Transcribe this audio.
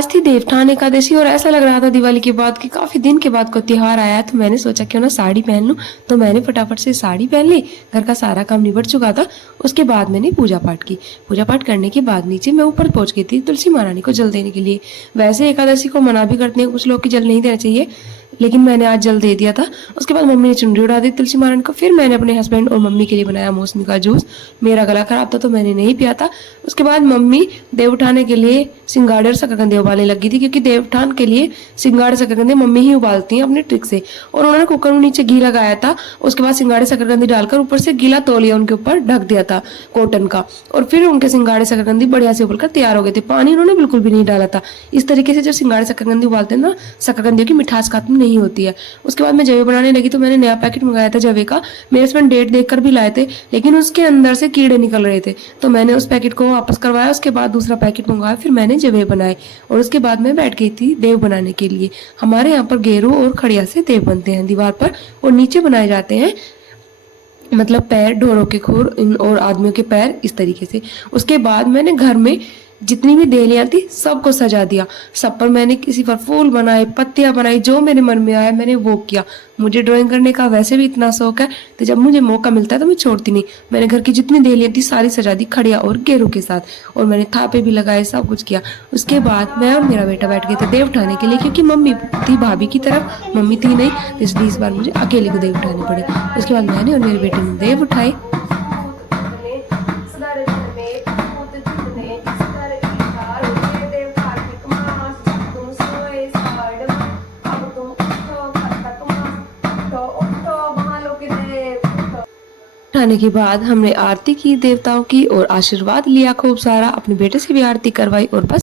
आज थी देवठान एकादशी और ऐसा लग रहा था दिवाली के बाद कि काफी दिन के बाद कोई त्योहार आया है, तो मैंने सोचा क्यों ना साड़ी पहन लूं। तो मैंने फटाफट से साड़ी पहन ली। घर का सारा काम निबट चुका था। उसके बाद मैंने पूजा पाठ की। पूजा पाठ करने के बाद नीचे मैं ऊपर पहुंच गई थी तुलसी महारानी को जल देने के लिए। वैसे एकादशी को मना भी करते हैं कुछ लोग कि जल नहीं देना चाहिए, लेकिन मैंने आज जल दे दिया था। उसके बाद मम्मी ने चुनरी उड़ा दी तुलसी महारानी को। फिर मैंने अपने हस्बैंड और मम्मी के लिए बनाया मौसमी का जूस। मेरा गला खराब था तो मैंने नहीं पिया था। उसके बाद मम्मी देव उठाने के लिए सिंगाड़े और शकरकंदे उबालने लगी थी, क्योंकि देवठान के लिए सिंगाड़े शकरकंदे मम्मी ही उबालती हैं अपनी ट्रिक से। और उन्होंने कुकर में नीचे घी लगाया था। उसके बाद सिंगाड़े शकरकंदी डालकर ऊपर से गीला तौलिया उनके ऊपर ढक दिया था कॉटन का। और फिर उनके सिंगाड़े शकरकंदी बढ़िया से उबलकर तैयार हो गए थे। पानी उन्होंने बिल्कुल भी नहीं डाला था। इस तरीके से जब सिंगाड़े शकरकंदी उबालते हैं ना, शकरकंदियों की मिठास खत्म नहीं होती है। उसके बाद मैं जवे बनाने लगी तो मैंने नया पैकेट मंगाया था जवे का। मेरे हस्बैंड डेट देखकर भी लाए थे, लेकिन उसके अंदर से कीड़े निकल रहे थे, तो मैंने उस पैकेट को वापस करवाया। उसके बाद दूसरा पैकेट मंगवाया, फिर मैंने जवे बनाए। और उसके बाद मैं बैठ गई थी देव बनाने के लिए। हमारे यहाँ पर गेरू और खड़िया से देव बनते हैं दीवार पर, और नीचे बनाए जाते हैं मतलब पैर, ढोरों के खुर और आदमियों के पैर, इस तरीके से। उसके बाद मैंने घर में जितनी भी देलियां थी सबको सजा दिया। सब पर मैंने किसी पर फूल बनाए, पत्तियां बनाई, जो मेरे मन में आया मैंने वो किया। मुझे ड्राइंग करने का वैसे भी इतना शौक है, तो जब मुझे मौका मिलता है तो मैं छोड़ती नहीं। मैंने घर की जितनी देलियां थी सारी सजा दी खड़िया और गेरू के साथ, और मैंने थापे भी लगाए, सब कुछ किया। उसके बाद मैं और मेरा बेटा बैठ गए थे देव उठाने के लिए, क्योंकि मम्मी थी भाभी की तरफ, मम्मी थी नहीं, तो इसलिए इस बार मुझे अकेले को देव उठाने पड़े। उसके बाद मैंने और मेरे बेटे ने देव उठाए। उठाने के बाद हमने आरती की देवताओं की और आशीर्वाद लिया खूब सारा। अपने बेटे से भी आरती करवाई और बस